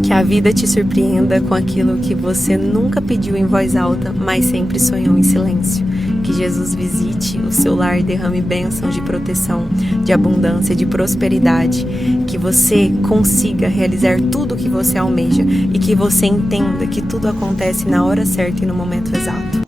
Que a vida te surpreenda com aquilo que você nunca pediu em voz alta, mas sempre sonhou em silêncio. Que Jesus visite o seu lar e derrame bênçãos de proteção, de abundância, de prosperidade. Que você consiga realizar tudo o que você almeja e que você entenda que tudo acontece na hora certa e no momento exato.